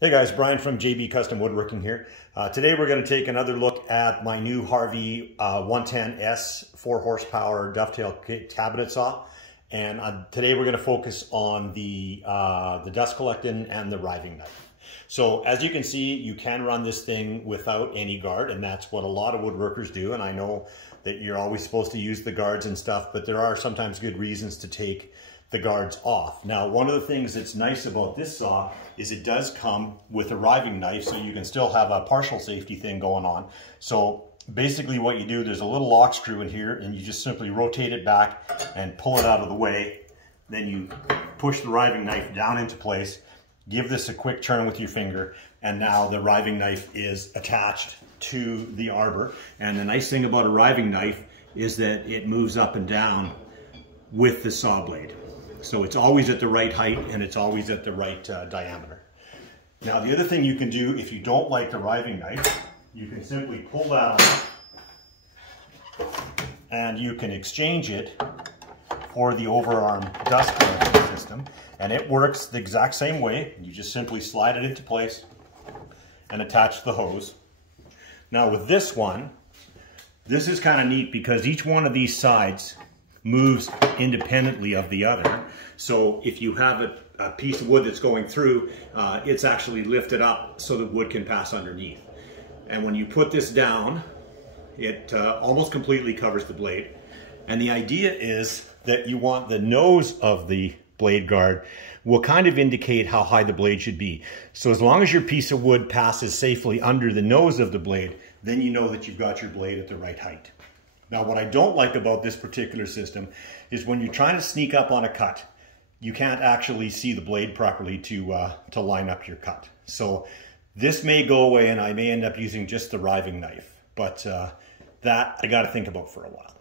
Hey guys, Brian from JB Custom Woodworking here. Today we're going to take another look at my new Harvey 110S 4 horsepower dovetail cabinet saw. And today we're going to focus on the dust collecting and the riving knife. So as you can see, you can run this thing without any guard, and that's what a lot of woodworkers do. And I know that you're always supposed to use the guards and stuff, but there are sometimes good reasons to take the guards off. Now, one of the things that's nice about this saw is it does come with a riving knife, so you can still have a partial safety thing going on. So basically what you do, there's a little lock screw in here, and you just simply rotate it back and pull it out of the way. Then you push the riving knife down into place, give this a quick turn with your finger, and now the riving knife is attached to the arbor. And the nice thing about a riving knife is that it moves up and down with the saw blade. So it's always at the right height and it's always at the right diameter. Now the other thing you can do if you don't like the riving knife, you can simply pull that off and you can exchange it for the overarm dust collecting system, and it works the exact same way. You just simply slide it into place and attach the hose. Now with this one, this is kind of neat because each one of these sides moves independently of the other. So if you have a piece of wood that's going through, it's actually lifted up so the wood can pass underneath. And when you put this down, it almost completely covers the blade. And the idea is that you want the nose of the blade guard will kind of indicate how high the blade should be. So as long as your piece of wood passes safely under the nose of the blade, then you know that you've got your blade at the right height. Now, what I don't like about this particular system is when you're trying to sneak up on a cut, you can't actually see the blade properly to line up your cut. So this may go away and I may end up using just the riving knife, but that I got to think about for a while.